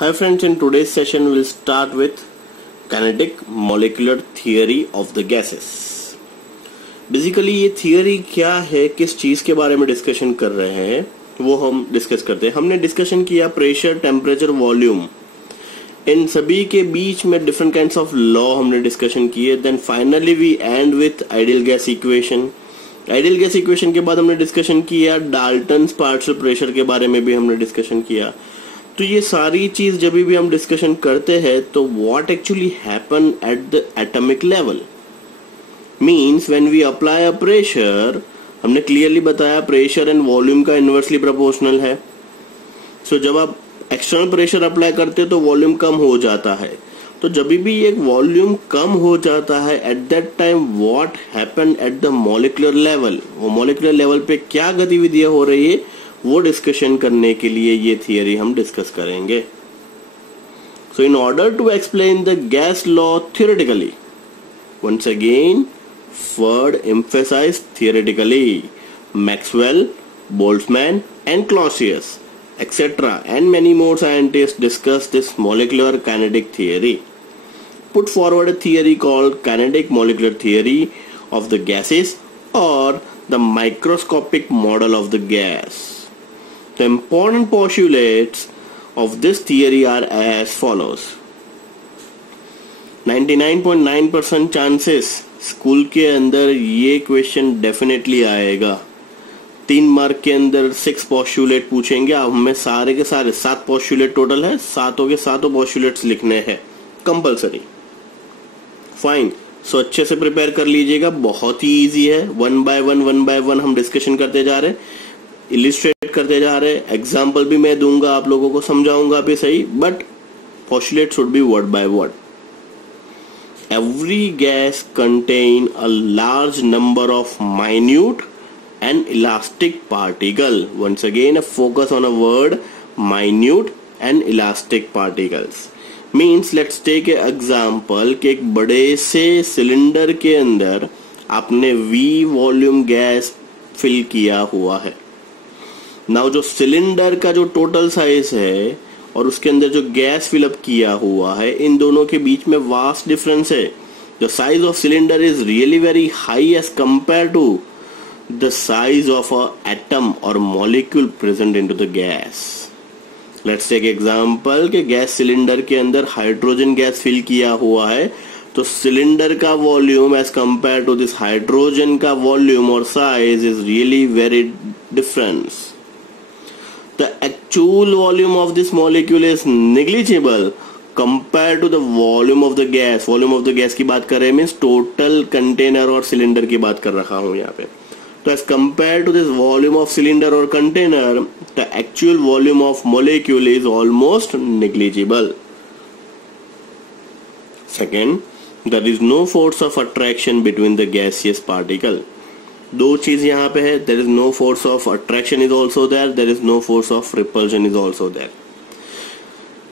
Hi friends, in today's session we'll start with kinetic molecular theory of the gases. Basically ये theory क्या है, किस चीज के बारे में डिस्कशन कर रहे हैं वो हम डिस्कस करते हैं। हमने डिस्कशन किया प्रेशर, टेम्परेचर, वॉल्यूम, इन सभी के बीच में डिफरेंट काइंड्स ऑफ लॉ हमने डिस्कशन किए। Then finally we end with ideal gas equation. Ideal gas equation के बाद हमने डिस्कशन किया डाल्टन्स पार्शियल प्रेशर के बारे में भी हमने डिस्कशन किया। तो ये सारी चीज जब भी हम डिस्कशन करते हैं तो what actually happen at the atomic level means when we apply a pressure, हमने क्लियरली बताया प्रेशर एंड वॉल्यूम का इनवर्सली प्रोपोर्शनल है। सो जब आप एक्सटर्नल प्रेशर अप्लाई करते हैं तो वॉल्यूम कम हो जाता है। तो जब भी एक वॉल्यूम कम हो जाता है at that time what happen at the molecular level, वो मॉलिक्यूलर लेवल पे क्या गतिविधियां हो रही है वो डिस्कशन करने के लिए ये थियरी हम डिस्कस करेंगे। So in order to explain the gas law theoretically, once again word emphasized theoretically, Maxwell, Boltzmann and Clausius etc. and many more scientists discussed this molecular kinetic theory, put forward a theory called kinetic molecular theory of the gases or the microscopic model of the gas. The important postulates of this theory are as follows. 99.9% chances school के अंदर ये question definitely आएगा। 3 mark के अंदर 6 postulate पूछेंगे। अब हमें सारे के सारे 7 पोस्टुलेट टोटल है, सातों के सातों पोस्टुलेट्स लिखने हैं कंपलसरी। फाइन, सो अच्छे से प्रिपेयर कर लीजिएगा, बहुत ही इजी है। वन बाय वन हम डिस्कशन करते जा रहे हैं, इलिस्ट्रेट करते जा रहे हैं। एग्जाम्पल भी मैं दूंगा, आप लोगों को समझाऊंगा भी सही, but postulate should be word by word. Every gas contain a large number of minute and elastic particle. Once again, a focus on a word minute and elastic particles. Means let's take an example कि एक बड़े से cylinder के अंदर आपने V volume gas fill किया हुआ है। नाउ जो सिलेंडर का जो टोटल साइज है और उसके अंदर जो गैस फिलअप किया हुआ है, इन दोनों के बीच में वास्ट डिफरेंस है। The size of cylinder is really very high as compare to the size of a atom और molecule present into the gas. Let's take example कि गैस सिलेंडर के अंदर हाइड्रोजन गैस फिल किया हुआ है, तो cylinder का volume as compare to this hydrogen का वॉल्यूम और size is really very difference. The actual volume of this molecule is negligible compared to the volume of the gas. Volume of the gas की बात कर रहे हैं means total container और cylinder की बात कर रहा हूं यहाँ पे। तो as compared to this volume of cylinder or container, the actual volume of molecule is almost negligible. Second, there is no force of attraction between the gaseous particle. दो चीज यहाँ पे है, there is no force of attraction is also there, there is no force of repulsion is also there.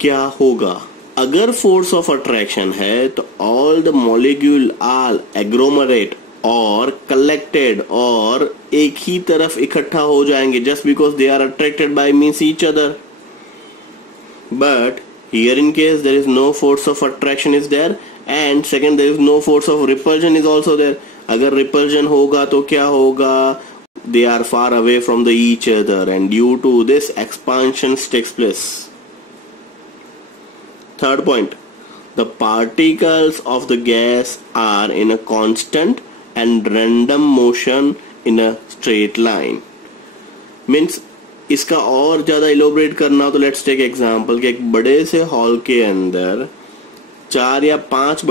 क्या होगा अगर force of attraction है तो all the molecule are agglomerate और कलेक्टेड और एक ही तरफ इकट्ठा हो जाएंगे just because they are attracted by means each other. But here in case there is no force of attraction is there and second there is no force of repulsion is also there. अगर repulsion होगा तो क्या होगा, they are far away from the each other and due to this expansion takes place. Third point, the particles of the gas are in a constant and random motion in a straight line. Means इसका और ज्यादा elaborate करना तो let's take example कि एक बड़े से hall के अंदर 4 या 5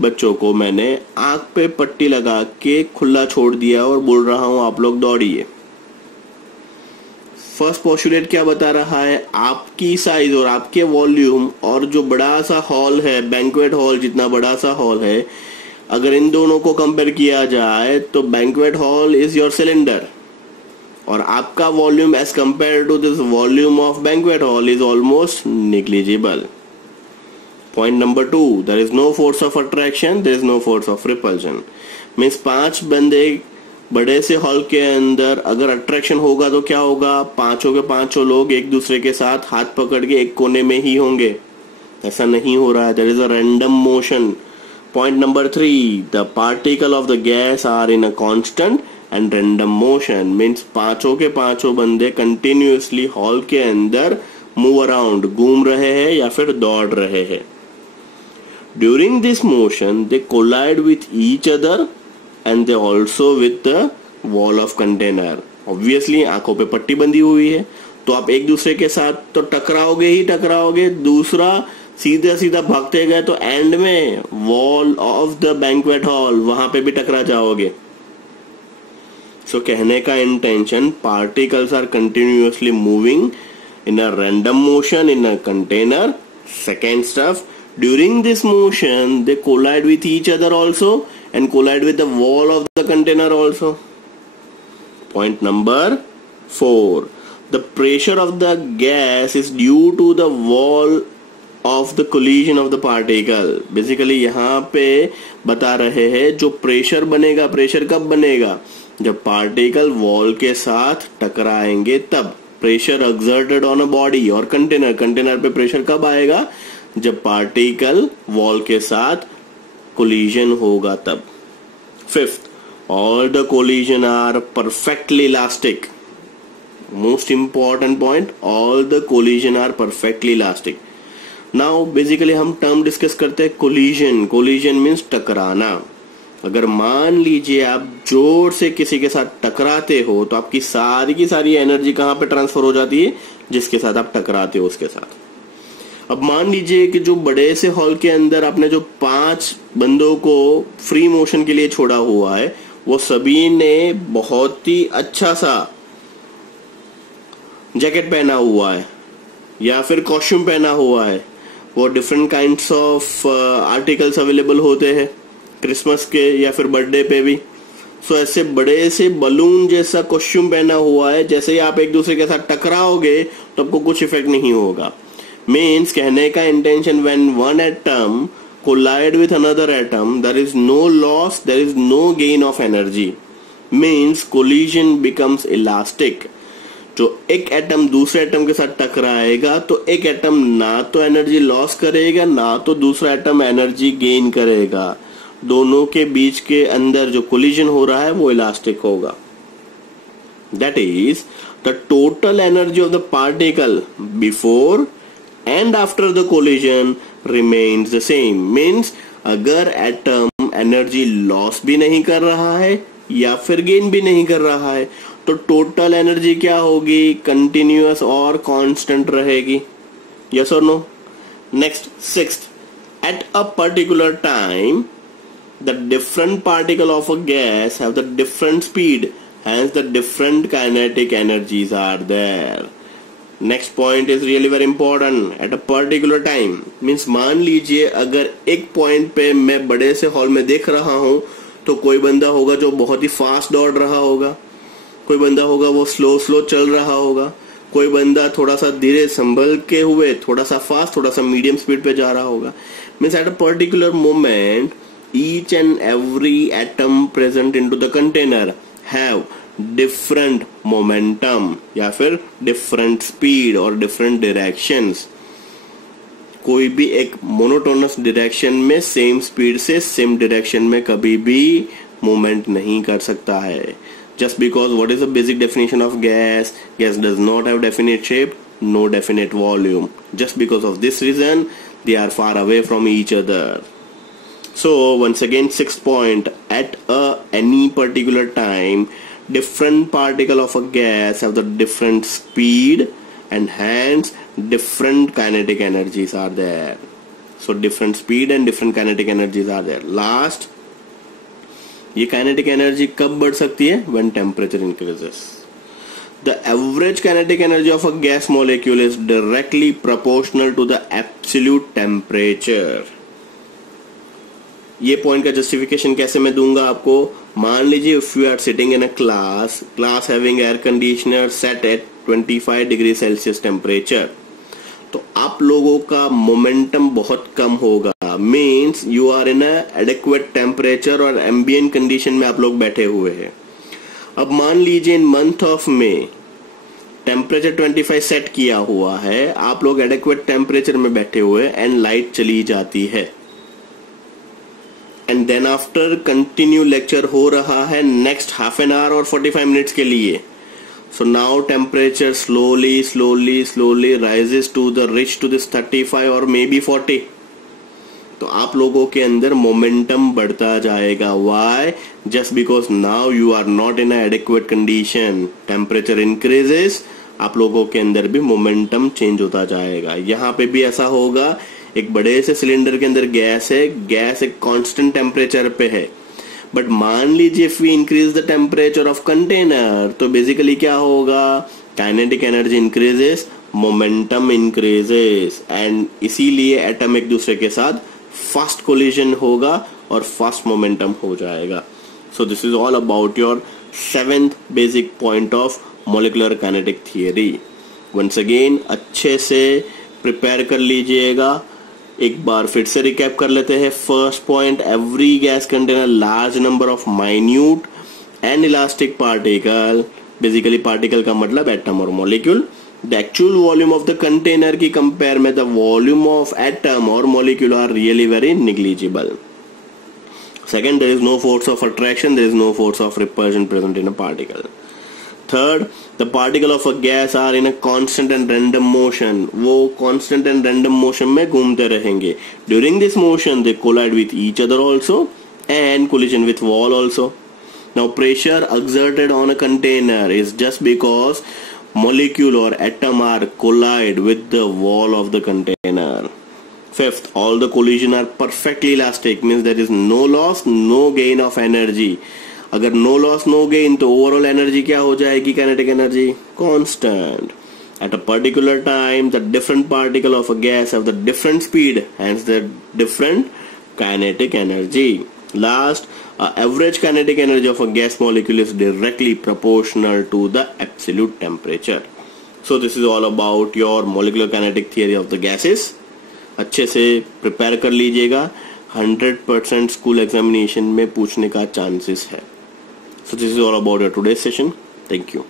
बच्चों को मैंने आंख पे पट्टी लगा के खुला छोड़ दिया और बोल रहा हूं आप लोग दौड़िए। फर्स्ट पोस्टुलेट क्या बता रहा है, आपकी साइज और आपके वॉल्यूम और जो बड़ा सा हॉल है, बैंक्वेट हॉल जितना बड़ा सा हॉल है, अगर इन दोनों को कंपेयर किया जाए तो banquet hall is your cylinder और आपका volume as compare to this volume of banquet hall is almost negligible. Point number 2, there is no force of attraction, there is no force of repulsion. Means 5 बंदे बड़े से hall के अंदर अगर attraction होगा तो क्या होगा, पांचों के पांचों लोग एक दूसरे के साथ हाथ पकड़ के एक कोने में ही होंगे। ऐसा नहीं हो रहा है, there is a random motion. Point number 3, the particle of the gas are in a constant and random motion, means पांचों के पांचों बंदे कंटिन्यूअसली हॉल के अंदर मूव अराउंड, घूम रहे हैं या फिर दौड़ रहे हैं। During this motion they collide with each other and they also with the wall of container. Obviously आंखों पे पट्टी बंधी हुई है तो आप एक दूसरे के साथ तो टकराओगे ही टकराओगे, दूसरा सीधा सीधा भागते गए तो एंड में wall of the banquet hall वहां पे भी टकरा जाओगे। सो कहने का intention, particles are continuously moving in a random motion in a container. Second stuff, during this motion they collide with each other also and collide with the wall of the container also. Point number 4, the pressure of the gas is due to the wall of the collision of the particle. Basically यहाँ पे बता रहे हैं जो pressure बनेगा, pressure कब बनेगा, जब पार्टिकल वॉल के साथ टकराएंगे तब। Pressure exerted on a body और कंटेनर, कंटेनर पे प्रेशर कब आएगा, जब पार्टिकल वॉल के साथ कोलिजन होगा तब। Fifth, all the collision are perfectly elastic. Most important point, all the collision are perfectly elastic. Now basically हम टर्म डिस्कस करते हैं कोलिजन। Collision means टकराना। अगर मान लीजिए आप जोर से किसी के साथ टकराते हो तो आपकी सारी की सारी एनर्जी कहां पे ट्रांसफर हो जाती है, जिसके साथ आप टकराते हो उसके साथ। अब मान लीजिए कि जो बड़े से हॉल के अंदर आपने जो 5 बंदों को फ्री मोशन के लिए छोड़ा हुआ है, वो सभी ने बहुत ही अच्छा सा जैकेट पहना हुआ है या फिर कॉस्ट्यूम पहना हुआ है। वो different kinds of articles available होते हैं क्रिसमस के या फिर बर्थडे पे भी। सो ऐसे बड़े से बलून जैसा कॉस्ट्यूम पहना हुआ है, जैसे ही आप एक दूसरे के साथ टकराओगे तो आपको कुछ इफेक्ट नहीं होगा। मीन्स कहने का intention, when one atom collide with another atom there is no loss, there is no gain of energy. Means collision becomes elastic. जो एक एटम दूसरे एटम के साथ टकराएगा तो एक एटम ना तो एनर्जी लॉस करेगा ना तो दूसरा एटम एनर्जी गेन करेगा। दोनों के बीच के अंदर जो कोलिजन हो रहा है वो इलास्टिक होगा। That is the total energy of the particle before and after the collision remains the same. Means अगर एटम एनर्जी लॉस भी नहीं कर रहा है या फिर गेन भी नहीं कर रहा है तो टोटल एनर्जी क्या होगी, कंटिन्यूअस और कांस्टेंट रहेगी। यस और no. Next, sixth, at a particular time the different particle of a gas have the different speed, hence the different kinetic energies are there. Next point is really very important. At a particular time means मान लीजिए अगर एक point पे मैं बड़े से hall में देख रहा हूं तो कोई बंदा होगा जो बहुत ही फास्ट दौड़ रहा होगा, कोई बंदा होगा वो स्लो चल रहा होगा, कोई बंदा थोड़ा सा धीरे संभल के हुए थोड़ा सा फास्ट, थोड़ा सा मीडियम स्पीड पे जा रहा होगा। Means eight a particular moment each and every atom present into the container have different momentum या फिर different speed और different directions। कोई भी एक मोनोटोनस डायरेक्शन में सेम स्पीड से सेम डायरेक्शन में कभी भी मूवमेंट नहीं कर सकता है। just because what is the basic definition of gas? Gas does not have definite shape, no definite volume. Just because of this reason they are far away from each other. So once again, sixth point, at any particular time different particle of a gas have the different speed and hence different kinetic energies are there. So different speed and different kinetic energies are there. Last, ये kinetic energy कब बढ़ सकती है? When temperature increases. The average kinetic energy of a gas molecule is directly proportional to the absolute temperature. ये point का justification कैसे मैं दूंगा आपको। मान लीजिए if you are sitting in a class having air conditioner set at 25 degree Celsius temperature, तो आप लोगों का मोमेंटम बहुत कम होगा। Means you are in a adequate temperature और एम्बिएंट कंडीशन में आप लोग बैठे हुए हैं। अब मान लीजिए इन मंथ ऑफ में टेम्परेचर 25 सेट किया हुआ है, आप लोग एडेक्वेट टेम्परेचर में बैठे हुए एंड लाइट चली जाती है, and then after continue lecture हो रहा है नेक्स्ट हाफ एन आवर और 45 मिनट्स के लिए. So now temperature slowly rises to the reach to this 35 or maybe 40. तो आप लोगों के अंदर मोमेंटम बढ़ता जाएगा. Why? Just because now you are not in an adequate condition. Temperature increases, आप लोगों के अंदर भी मोमेंटम चेंज होता जाएगा. यहाँ पे भी ऐसा होगा. एक बड़े से सिलेंडर के अंदर गैस है, गैस एक कांस्टेंट टेम्परेचर पे है, बट मान लीजिए if we increase the temperature of container, तो बेसिकली क्या होगा, kinetic energy increases, momentum increases, and इसीलिए एटम एक दूसरे के साथ फास्ट कोलिजन होगा और फास्ट मोमेंटम हो जाएगा. So this is all about your 7th basic point of molecular kinetic theory. Once again अच्छे से प्रिपेयर कर लीजिएगा. एक बार फिर से रिकैप कर लेते हैं. First point, every gas contain a large number of minute and elastic particle. Basically particle का मतलब एटम और molecule. The actual volume of the container की कंपेयर में द वॉल्यूम ऑफ एटम और molecule are really very negligible. Second, there is no force of attraction, there is no force of repulsion present in a particle. Third, the particle of a gas are in a constant and random motion. वो constant and random motion में घूमते रहेंगे. During this motion, they collide with each other also and collision with wall also. Now, pressure exerted on a container is just because molecule or atom are collide with the wall of the container. Fifth, all the collision are perfectly elastic, means there is no loss, no gain of energy. अगर no loss no gain तो overall energy क्या हो जाएगी, kinetic energy constant. At a particular time the different particle of a gas have the different speed, hence the different kinetic energy. Last, average kinetic energy of a gas molecule is directly proportional to the absolute temperature. So this is all about your molecular kinetic theory of the gases. अच्छे से prepare कर लीजिएगा. 100% school examination में पूछने का chances है. So this is all about our today's session. Thank you.